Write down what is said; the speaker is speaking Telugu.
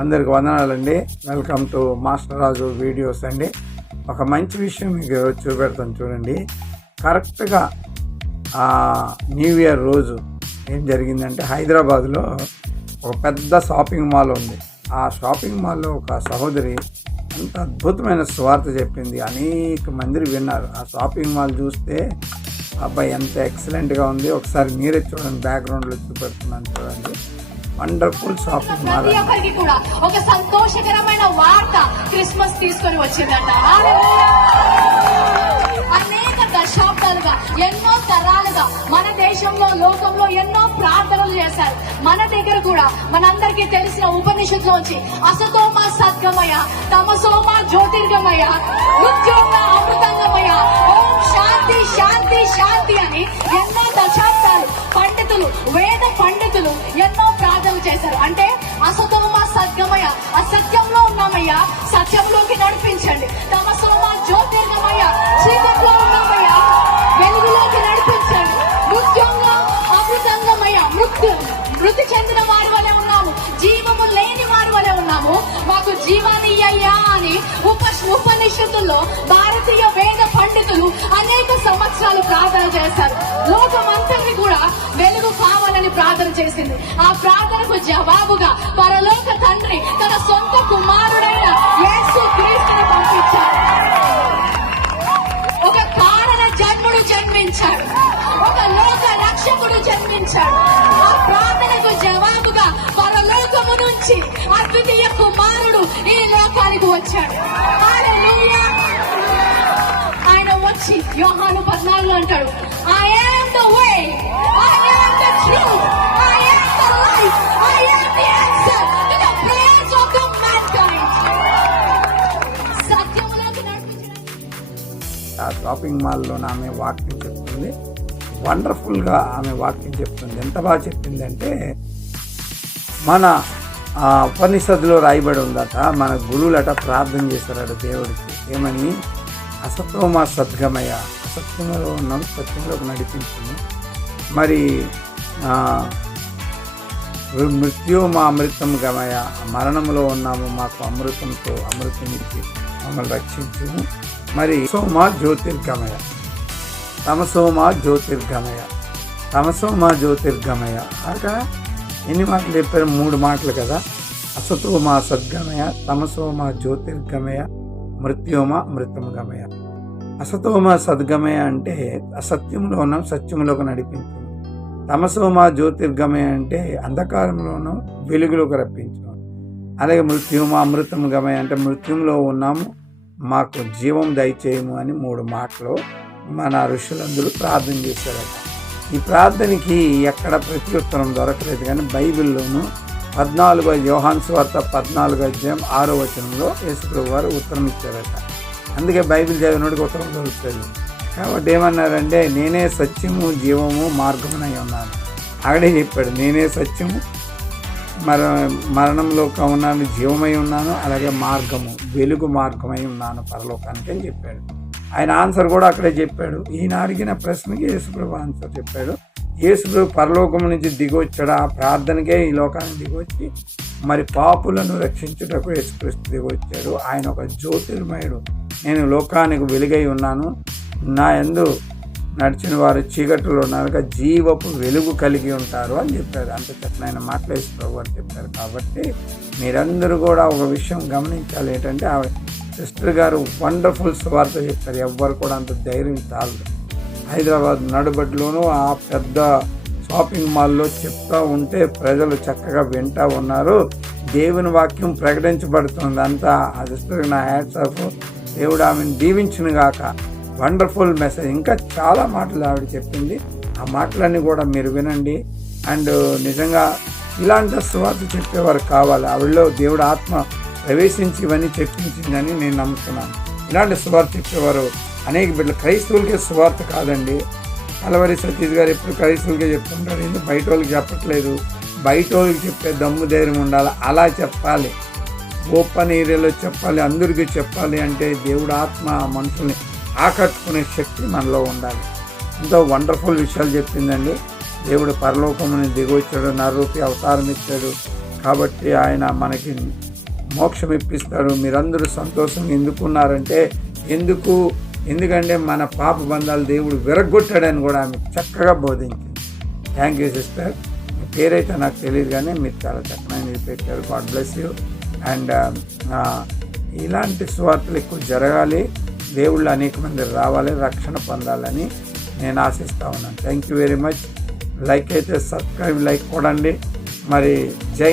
అందరికి వందనాలండి. Welcome to master Raju videos అండి. ఒక మంచి విషయం మీకు చూపెడతాను చూడండి. కరెక్ట్గా న్యూ ఇయర్ రోజు ఏం జరిగిందంటే హైదరాబాద్లో ఒక పెద్ద షాపింగ్ మాల్ ఉంది. ఆ షాపింగ్ మాల్లో ఒక సహోదరి అంత అద్భుతమైన స్వార్థ చెప్పింది. అనేక మంది విన్నారు. ఆ షాపింగ్ మాల్ చూస్తే అబ్బాయి ఎంత ఎక్సలెంట్గా ఉంది. ఒకసారి మీరే చూడండి బ్యాక్గ్రౌండ్లో చూపెడుతున్నాను చూడండి. వండర్ఫుల్ షాపింగ్ మాల్ ప్రతి ఒక్కరికి కూడా ఒక సంతోషకరమైన వార్త క్రిస్మస్ తీసుకొని వచ్చిందంట. అనేక దశాబ్దాలుగా ఎన్నో తరాలుగా మన దేశంలో లోకంలో ఎన్నో ప్రార్థనలు చేశారు. మన దగ్గర కూడా మనందరికీ తెలిసిన ఉపనిషత్తులోంచి అసతోమ సద్గమయ తమసోమ జ్యోతిర్గమయ ఉద్యోగ అమృతంగమయ ఓం శాంతి శాంతి శాంతి అని పండితులు ఎన్నో ప్రార్థనలు చేశారు. అంటే అసతోమ సద్గమయ అసత్యంలో ఉన్నామయ్యా. సత్యంలోకి నడిపించండి. తమసోమ జ్యోతిర్గమయ చీకట్లో ఉన్నామయ్యా. వెలుగులోకి నడిపించండి. మృత్యుంగా అమృతంగమయ మృత్యు మృతి చెందిన వారి వలె ఉన్నాము. జీవము లేని వారి వలె ఉన్నాము. మాకు జీవాన్ని అయ్యా అని ఉప ఉపనిషత్తుల్లో భారతీయ వేద అనేక సంవత్సరాలు ప్రార్థన చేశారు. లోకమంతటిని కూడా వెలుగు కావాలని ప్రార్థన చేసింది. ఆ ప్రార్థనకు జవాబుగా పరలోక తండ్రి తన సొంత కుమారుడైన యేసు క్రీస్తుని పంపించారు ఒక కారణ జన్ముడు జన్మించాడు. ఒక లోక రక్షకుడు జన్మించాడు. ఆ ప్రార్థనకు జవాబుగా పరలోకము నుంచి అద్వితీయ కుమారుడు ఈ లోకానికి వచ్చాడు. వచ్చి యోహాను పద్నాలుగులో అంటాడు I the way I the truth I the life I answer to the prayers of the mankind సత్యములోకి నడిపించడానికి ఆ షాపింగ్ మాల్లో ఆమె వాక్యం చెప్తుంది. వండర్ఫుల్గా ఆమె వాక్యం చెప్తుంది. ఎంత బాగా చెప్పిందంటే మన ఆ, ఉపనిషత్తులో రాయబడి ఉందట మన గురువులట ప్రార్థన చేశారట దేవుడికి. ఏమని? అసత్వమా సద్గమయ? అసత్యంలో ఉన్నాం సత్యంలోకి నడిపించింది మరి మృత్యు మా అమృతం గమయ. మరణంలో ఉన్నాము మాకు అమృతంతో అమృతం ఇచ్చి మమ్మల్ని రక్షించు మరి సోమ జ్యోతిర్గమయ. తమసోమ జ్యోతిర్గమయ. తమసోమ జ్యోతిర్గమయ. అక్కడ ఎన్ని మాటలు చెప్పారు? మూడు మాటలు కదా. అసతోమ సద్గమయ తమసోమ జ్యోతిర్గమయ మృత్యోమా అమృతం గమయ. అసతోమ సద్గమే అంటే అసత్యంలో ఉన్నాం సత్యంలోకి నడిపించు. తమసోమ జ్యోతిర్గమే అంటే అంధకారంలోనూ వెలుగులోకి రప్పించు. అలాగే మృత్యుమ అమృతం గమే అంటే మృత్యుంలో ఉన్నాము మాకు జీవం దయచేయము అని మూడు మాటలు మన ఋషులందరూ ప్రార్థన చేశారట. ఈ ప్రార్థనకి ఎక్కడ ప్రత్యుత్తరం దొరకలేదు కానీ బైబిల్లోనూ పద్నాలుగో యోహాన్ స్వార్త పద్నాలుగో అధ్యాయం ఆరో వచనంలో యేసుప్రభు వారు ఉత్తరం ఇచ్చారట. అందుకే బైబిల్ చదివినోడికి ఉత్తరం దొరుకుతుంది కాబట్టి ఏమన్నారంటే నేనే సత్యము జీవము మార్గమునై ఉన్నాను. అక్కడే చెప్పాడు నేనే సత్యము మర మరణంలో ఉన్నాను జీవమై ఉన్నాను అలాగే మార్గము వెలుగు మార్గమై ఉన్నాను పరలోకానికి అని చెప్పాడు. ఆయన ఆన్సర్ కూడా అక్కడే చెప్పాడు. ఈయన అడిగిన ప్రశ్నకి యేసుప్రభు ఆన్సర్ చెప్పాడు. యేసుప్రభు పరలోకం నుంచి దిగొచ్చాడు? ఆ ప్రార్థనకే ఈ లోకానికి దిగొచ్చి మరి పాపులను రక్షించుటకు యేసుక్రీస్తు దిగొచ్చాడు. ఆయన ఒక జ్యోతిర్మయుడు. నేను లోకానికి వెలుగై ఉన్నాను. నా ఎందు నడిచిన వారు చీకటిలో ఉన్నారు జీవపు వెలుగు కలిగి ఉంటారు అని చెప్పారు. అంత చక్కనైన మాట్లాడేసి ప్రభు అని చెప్పారు. కాబట్టి మీరందరూ కూడా ఒక విషయం గమనించాలి. ఏంటంటే ఆ సిస్టర్ గారు వండర్ఫుల్ స్వార్త చెప్పారు. ఎవ్వరు కూడా అంత ధైర్యం చాలదు. హైదరాబాద్ నడుబడిలోనూ ఆ పెద్ద షాపింగ్ మాల్లో చెప్తా ఉంటే ప్రజలు చక్కగా వింటా ఉన్నారు. దేవుని వాక్యం ప్రకటించబడుతుంది. అంతా ఆ సిస్టర్ నా హ్యాట్స్ ఆఫ్ దేవుడు ఆమెను దీవించునుగాక. వండర్ఫుల్ మెసేజ్ ఇంకా చాలా మాటలు ఆవిడ చెప్పింది. ఆ మాటలన్నీ కూడా మీరు వినండి. అండ్ నిజంగా ఇలాంటి స్వార్థ చెప్పేవారు కావాలి. ఆవిడలో దేవుడు ఆత్మ ప్రవేశించి ఇవన్నీ చెప్పించిందని నేను నమ్ముతున్నాను. ఇలాంటి స్వార్థ చెప్పేవారు అనేక బిడ్డలు. క్రైస్తవులకే స్వార్థ కాదండి. అలవరి సతీష్ గారు ఎప్పుడు క్రైస్తవులకే చెప్తుంటారు. ఎందుకు బయట వాళ్ళకి చెప్పట్లేదు? బయట వాళ్ళకి చెప్పే దమ్ము ధైర్యం ఉండాలి. అలా చెప్పాలి. ఓపెన్ ఏరియాలో చెప్పాలి అందరికీ చెప్పాలి అంటే దేవుడు ఆత్మ మనుషుల్ని ఆకట్టుకునే శక్తి మనలో ఉండాలి. ఎంతో వండర్ఫుల్ విషయాలు చెప్పిందండి. దేవుడు పరలోకముని దిగొచ్చాడు నరూపి అవతారం ఇచ్చాడు. కాబట్టి ఆయన మనకి మోక్షం ఇప్పిస్తాడు. మీరందరూ సంతోషంగా ఎందుకున్నారంటే ఎందుకు ఎందుకంటే మన పాప బంధాలు దేవుడు విరగొట్టాడని కూడా ఆమె చక్కగా బోధించింది. Thank you sister. మీ పేరైతే నాకు తెలియదు కానీ మీరు చాలా చక్కగా నిలిపెట్టారు. God bless you. అండ్ ఇలాంటి స్వార్థలు ఎక్కువ జరగాలి. దేవుళ్ళు అనేక మంది రావాలి రక్షణ పొందాలని నేను ఆశిస్తా ఉన్నాను. Thank you very much like అయితే సబ్స్క్రైబ్ లైక్ కొడండి. మరి జై